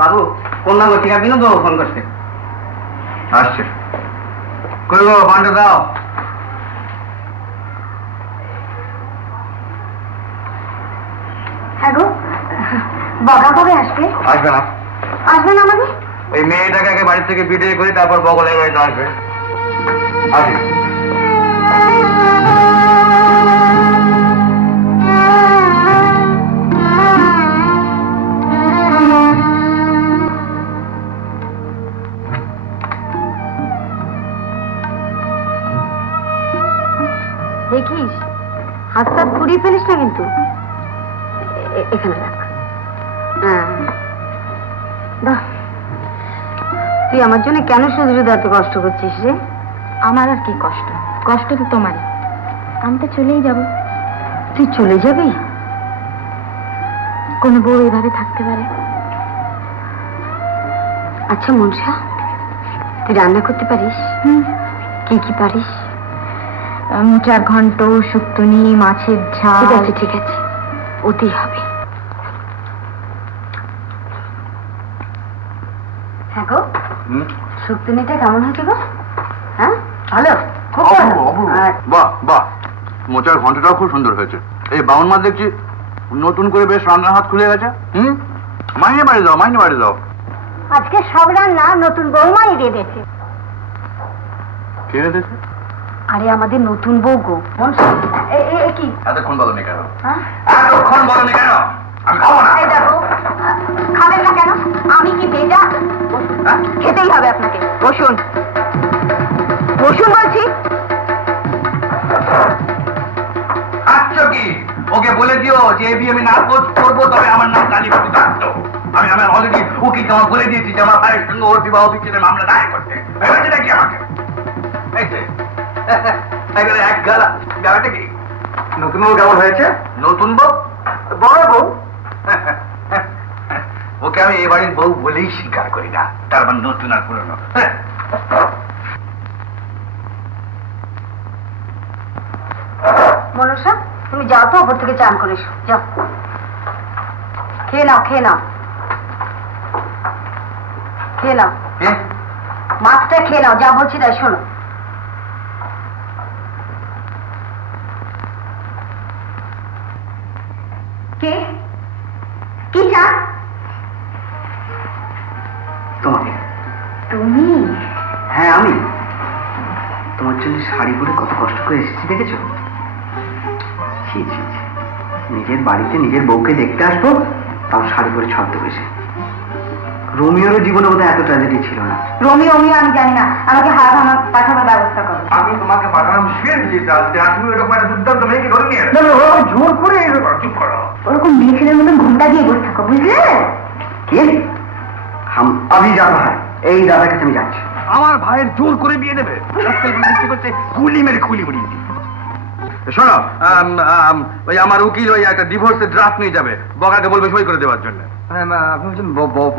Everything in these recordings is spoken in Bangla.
বাবু কন্যা টিকা বিনোদ ফোন করছে। আসছে কই গো পান্ডা দাও। হ্যাঁ গো, বগা কবে আসবে? আসবে না। আসবে না মানে? ওই মেয়েটাকে আগে বাড়ি থেকে বিদায় করি, তারপর বগলের বাড়িতে আসবে। আসি। দেখিস হাত টাত পুড়িয়ে ফেলিস না কিন্তু। এখানে রাখ। তুই আমার জন্য কেন শুধু শুধু এত কষ্ট করছিস রে? আমার আর কি কষ্ট? কষ্ট তো তোমারই। আমি তো চলেই যাব। তুই চলে যাবি? কোনো বউ এইভাবে থাকতে পারে? আচ্ছা মনসা, তুই রান্না করতে পারিস? কি কি পারিস? মোচার ঘন্ট, শুক্তনি, মাছের ঝাল। ঠিক আছে ঠিক আছে, ওতেই হবে। হ্যাঁ গো, শুক্তনিটা কেমন হয়েছে গো? হ্যাঁ ভালো, খুব ভালো। বাহ বাহ, মোচার ঘন্টটাও খুব সুন্দর হয়েছে। এই বাউন মা দেখছি নতুন করে বেশ রান্নার হাত খুলে গেছে। মাইনে বাড়ি যাও, মাইনে বাড়ি যাও। আজকে সব রান্না নতুন বৌমাই রেঁধেছে। কে রেঁধেছে? আরে আমাদের নতুন বউ গো। কি এতক্ষণ বলনি কেন? এতক্ষণ বলনি কেন? আমি খাবো না। এই দেখো, খাবেন না কেন? আমি কি বেজা? খেতেই হবে আপনাকে। বসুন বসুন বলছি। আচ্ছা কি ওকে বলে দিও যে এই বিয়ে আমি না করবো, তবে আমার নাম কালীপতি দত্ত। আমি আমার অলরেডি ওকে তোমার বলে দিয়েছি যে আমার ভাইয়ের সঙ্গে ওর বিবাহ বিচ্ছেদের মামলা দায়ের করতে। ভেবেছে নাকি আমাকে? এক গালা গালাটা কি? নতুন বউ কেমন হয়েছে? নতুন বউ? বড় বউ? ওকে আমি এ বাড়ির বউ বলেই স্বীকার করি না। তার মানে নতুন আর পুরনো। মনসা, তুমি যাও তো, ওপর থেকে চান করে এসো। যাও, খেয়ে নাও খেয়ে নাও খেয়ে নাও। মাছটা খেয়ে নাও, যা বলছি তাই শোনো। কে? কি চান? তোমাকে। তুমি? হ্যাঁ আমি। তোমার জন্য শাড়ি পরে কত কষ্ট করে এসেছি দেখেছো? নিজের বাড়িতে নিজের বউকে দেখতে আসবো, তাও শাড়ি পরে ছদ্মবেশে। রোমিওর জীবনে বোধহয় এত ট্র্যাজেডি ছিল না। রোমিও আমি জানি না, আমাকে হাত ভাঙা পাঠানোর ব্যবস্থা করো। আমি তোমাকে পাঠালাম শুয়ে দিতে, তুমি ওরকম একটা দুর্দান্ত মেয়েকে ধরে নিয়ে জোর করে চুপ করো। ওরকম মেয়ে ছেলের মতন ঘুমটা দিয়ে বসে থাকো, বুঝলে? কি? আমি যাবো, এই দাদার কাছে আমি যাচ্ছি। আমার ভাইয়ের জোর করে বিয়ে দেবে? করছে গুলি মেরে খুলি উড়িয়ে দিই। শোনো, ওই আমার উকিল ওই একটা ডিভোর্সের ড্রাফট নিয়ে যাবে, বগাকে বলবে সই করে দেওয়ার জন্য। আপনি বলছেন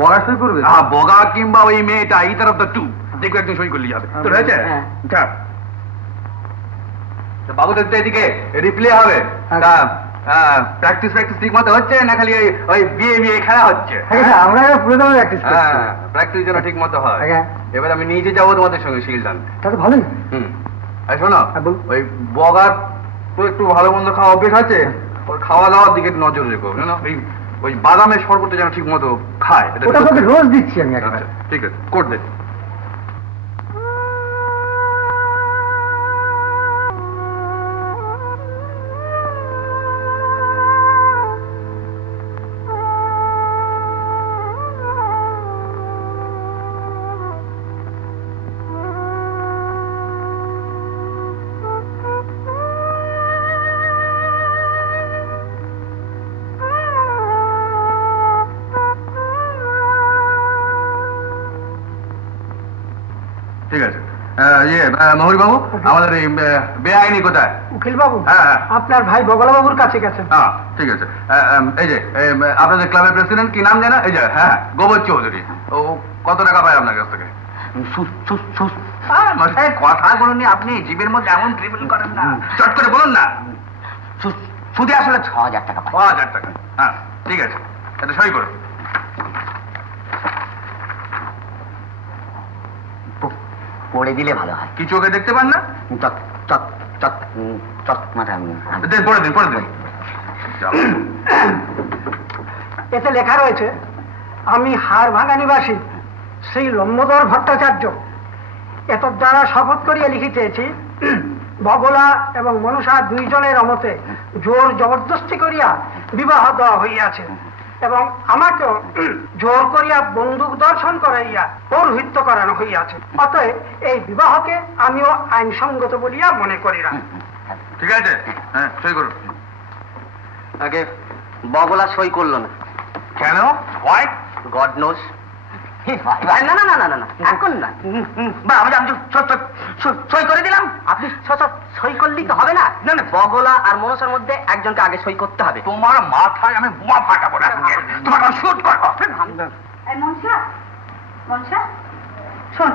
বগা সই করবে? হ্যাঁ, বগা কিংবা ওই মেয়েটা, ইদার অফ দ্য টু, দেখবে একদিন সই করলেই হবে। তো হয়েছে? বাবুদের তো এদিকে রিপ্লে হবে। প্র্যাকটিস ঠিক মতো হচ্ছে না, খালি ওই বিয়ে খেলা হচ্ছে? আমরা পুরো প্র্যাকটিস যেন ঠিক মতো হয়। এবার আমি নিজে যাবো তোমাদের সঙ্গে শিলদান। তাহলে ভালোই। শোনো, ওই বগার তো একটু ভালো মন্দ খাওয়া অভ্যেস আছে, ওর খাওয়া দাওয়ার দিকে নজর রেখো। ওই বাদামের শরবতটা যেন ঠিক মতো খায়। রোজ দিচ্ছি আমি। ঠিক আছে, কোট দে। ঠিক আছে। মহুরি বাবু, আমাদের এই বেআইনি কোথায়? উকিল বাবু, আপনার ভাই বগলা বাবুর কাছে গেছেন। ঠিক আছে। এই যে আপনাদের ক্লাবের প্রেসিডেন্ট কি নাম জানা? এই যে হ্যাঁ, গোবর চৌধুরী। ও কত টাকা পায় আপনার কাছ থেকে? কথা বলুন, আপনি জীবের মধ্যে এমন ট্রিবল করেন না, চট করে বলুন না। সুদে আসলে 6,000 টাকা। 6,000 টাকা? হ্যাঁ ঠিক আছে, এটা সই করুন। পড়ে দিলে ভালো হয়। কি চোখে দেখতে পান না? চক চক চক চক মাথা পড়ে দিন পড়ে দিন। এতে লেখা রয়েছে, আমি হাড়ভাঙ্গা নিবাসী শ্রী লম্বোদর ভট্টাচার্য এত দ্বারা শপথ করিয়া লিখিতেছি, বগলা এবং মনসা দুইজনের অমতে জোর জবরদস্তি করিয়া বিবাহ দেওয়া হইয়াছে এবং আমাকেও জোর করিয়া বন্দুক দর্শন করাইয়া পৌরোহিত্য করানো হইয়াছে। অতএব এই বিবাহকে আমিও আইনসঙ্গত বলিয়া মনে করি না। ঠিক আছে, হ্যাঁ সই করুন। আগে বগলা সই করলো না কেন? হোয়াই? God knows. না না না না না না এখন না, আমি সই করে দিলাম। আপনি সই করলেই তো হবে না। না না, বগলা আর মনসার মধ্যে একজনকে আগে সই করতে হবে। তোমার মাথায় আমি বোমা ফাটাবো না, তোমাকে শুট করবো। মনসা, মনসা শোন,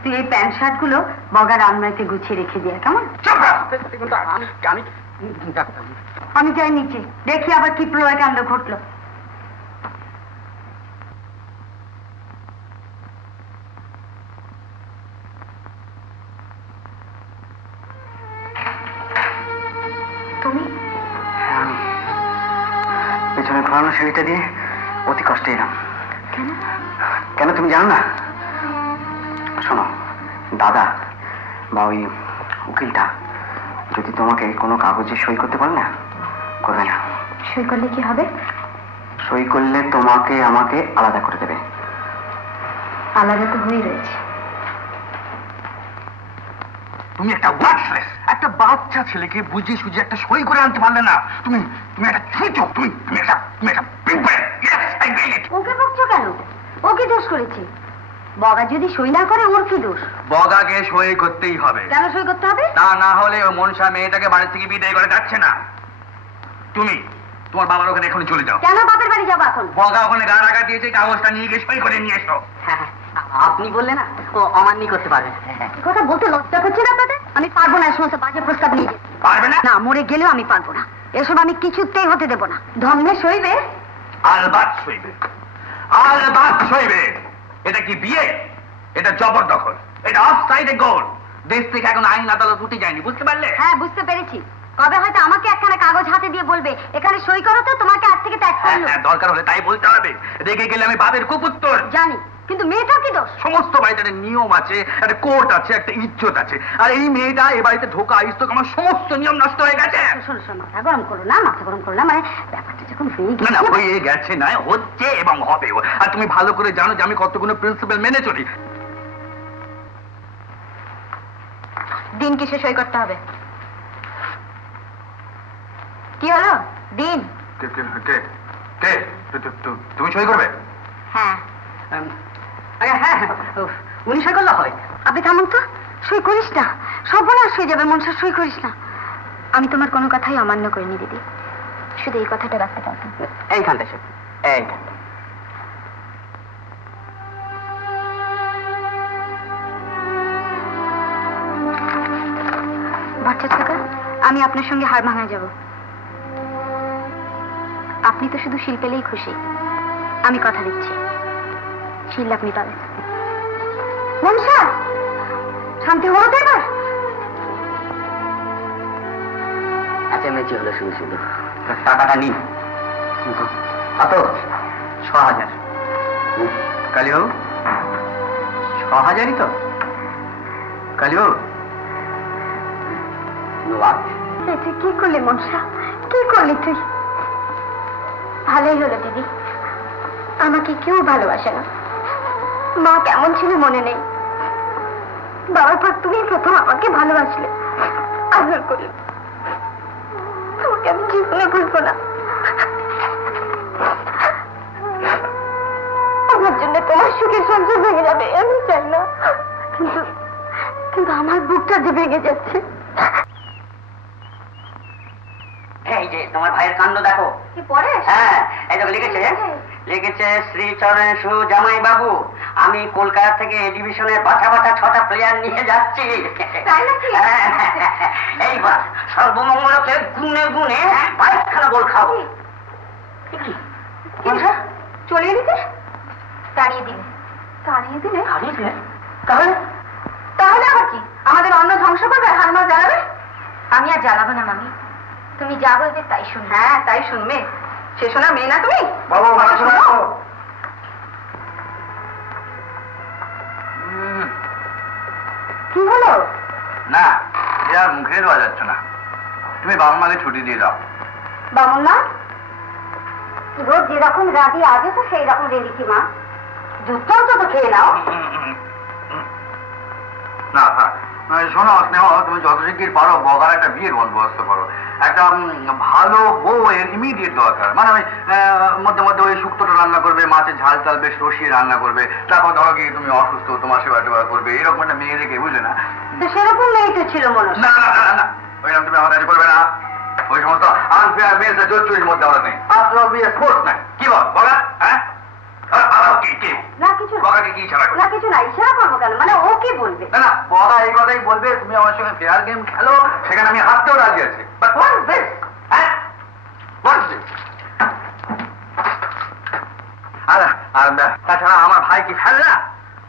তুই এই প্যান্ট শার্ট গুলো বগার আলমারিতে গুছিয়ে রেখে দিয়ে, কেমন? আমি যাই নিচে, দেখি আবার কি প্রলয় কাণ্ড ঘটলো। তুমি পেছনে ঘোরানো সিঁড়িটা দিয়ে অতি কষ্টে এলাম। কেন? কেন তুমি জানো না? শোনো, দাদা বা ওই উকিলটা যদি তোমাকে কোনো কাগজে সই করতে পারে না, করবে না। সই করলে কি হবে? সই করলে তোমাকে আমাকে আলাদা করে দেবে। আলাদা তো হয়ে রয়েছে। তুমি একটা ওয়ার্ডলেস, একটা বাচ্চা ছেলেকে বুঝিয়ে সুঝিয়ে একটা সই করে আনতে পারলে না। তুমি তুমি একটা ছুঁচো, তুমি একটা ওকে বকছো কেন? ওকে দোষ করেছি। বগা যদি সই না করে ওর কি দোষ? বগাকে সই করতেই হবে। কেন সই করতে হবে? তা না হলে ওই মনসা মেয়েটাকে বাড়ি থেকে বিদায় করে যাচ্ছে না। তুমি তোমার বাবার ওখানে এখনই চলে যাও। কেন বাপের বাড়ি যাবো এখন? বগা ওখানে গা রাখা দিয়েছে, কাগজটা নিয়ে গিয়ে সই করে নিয়ে এসো। আপনি বললে না ও অমান্য করতে পারবে। কথা বলতে লজ্জা করছে না আপনাদের? আমি পারবো না, সমস্ত বাজে প্রস্তাব নিয়ে যেতে। পারবে না? না, মরে গেলেও আমি পারবো না। এসব আমি কিছুতেই হতে দেবো না। ধর্মে সইবে? আলবাত সইবে, আলবাত সইবে। এটা কি বিয়ে? এটা জবরদখল, এটা অফসাইডে গোল। দেশ থেকে এখন আইন আদালত উঠে যায়নি, বুঝতে পারলে? হ্যাঁ, বুঝতে পেরেছি। কবে হয়তো আমাকে একখানা কাগজ হাতে দিয়ে বলবে, এখানে সই করো তো, তোমাকে আজ থেকে ত্যাগ করলো। দরকার হলে তাই বলতে হবে। রেগে গেলে আমি বাপের কুপুত্তর। জানি, কিন্তু মেয়েটা কি দোষ? সমস্ত বাড়িতে একটা নিয়ম আছে, একটা কোর্ট আছে, একটা ইজ্জত আছে। আর এই মেয়েটা এ বাড়িতে ঢোকা আইস্তক আমার সমস্ত নিয়ম নষ্ট হয়ে গেছে। শোনো শোনো, মাথা গরম করো না, মাথা গরম করো না। মানে ব্যাপারটা যখন হয়ে গেছে, না হয়ে গেছে নয়, হচ্ছে এবং হবেও। আর তুমি ভালো করে জানো যে আমি কতগুলো প্রিন্সিপাল মেনে চলি। দিন কিসে সই করতে হবে? কি হলো? দিন। তুমি সই করবে? হ্যাঁ। হ্যাঁ, উনি সই করলে হয়। আপনি থামুন তো, সই করিস না, সর্বনাশ হয়ে যাবে। মনসা, সই করিস না। আমি তোমার কোনো কথাই অমান্য করিনি দিদি, শুধু এই কথাটা রাখতে পারতাম। এইখানটা সই, এইখানটা। ভট্টাচার্য, আমি আপনার সঙ্গে হাড় ভাঙা যাব। আপনি তো শুধু শিল পেলেই খুশি। আমি কথা দিচ্ছি, শিল আপনি পাবেন। মনসা, শান্তি হলো তো এবার? আচ্ছা, মেচি হলো শুধু শুধু। টাকাটা নিন। কত? 6000। কালীবাবু, 6000ই তো? কালীবাবু, তুই কি করলি মনসা? কি করলি তুই? ভালোই হলো দিদি, আমাকে কেউ ভালোবাসে না। মা কেমন ছিল মনে নেই, বাবার পর তুমি প্রথম আমাকে ভালোবাসলে, আদর করলে। তোমাকে আমি জীবনে ভুলবো না। আমার জন্য তোমার সুখের সংসার ভেঙে যাবে আমি চাই না, কিন্তু কিন্তু আমার বুকটা যে ভেঙে যাচ্ছে। এই যে তোমার ভাইয়ের কাণ্ড দেখো। কি পড়ে? হ্যাঁ, এই দেখো লিখেছে শ্রীচরণ জামাই বাবু, আমি কলকাতা থেকে ডিভিশনের বাছা 6টা প্লেয়ার নিয়ে যাচ্ছি। এইবার সর্বমঙ্গলকে গুনে গুনে 22খানা গোল খাবো। চলিয়ে দিতে? তাড়িয়ে দিলে? তাড়িয়ে দিলে? তাড়িয়ে দিলে? তাহলে ধ্বংস করবে, হার মার জ্বালাবে? আমি আর জ্বালাবো না মামি, তুমি যা বলবে তাই শুন। হ্যাঁ তাই শুনবে, সে শোনা মেয়ে না তুমি? বাবা কি হলো? না, এ আর মুখে দেওয়া যাচ্ছে না। তুমি বাবা মাকে ছুটি দিয়ে দাও। বামুন না, রোজ যেরকম রাঁধি আজও তো সেই রকম রেঁধেছি মা, যুদ্ধও তো খেয়ে নাও। না শোনো স্নেহ, তুমি যত শিগগির পারো বগার একটা বিয়ের বন্দোবস্ত করো। একটা ভালো বউ এর ইমিডিয়েট দরকার। মানে ওই মধ্যে মধ্যে ওই শুক্তোটা রান্না করবে, মাছের ঝাল টাল বেশ রসিয়ে রান্না করবে, তারপর ধরো কি তুমি অসুস্থ, তোমার সেবা টেবা করবে, এরকম একটা মেয়ে রেখে, বুঝলে না? তো সেরকম মেয়ে তো ছিল মনে। না না না না, ওইরকম তুমি আমার কাছে করবে না। ওই সমস্ত আনফেয়ার মেয়েদের জোর চুরির মধ্যে আমরা নেই। আফটার বিয়ে স্পোর্টস ম্যান। কি বল বলা? হ্যাঁ না কিছু বগাকে কি ইশারা করবে? না কিছু না, ইশারা করবো কেন? মানে ও কি বলবে? না না, বগা এই কথাই বলবে তুমি আমার সঙ্গে ফেয়ার গেম খেলো, সেখানে আমি হারতেও রাজি আছি। But what is this? হ্যাঁ হোয়াট ইজ দিস? আর তাছাড়া আমার ভাই কি ফেলনা?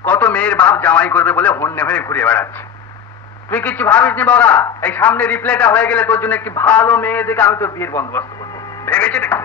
কত মেয়ের বাপ জামাই করবে বলে হন্যে হয়ে ঘুরে বেড়াচ্ছে। তুই কিছু ভাবিস নি বগা, এই সামনে রিপ্লেটা হয়ে গেলে তোর জন্য একটি ভালো মেয়ে দেখে আমি তোর বিয়ের বন্দোবস্ত করবো, ভেবেছি নাকি?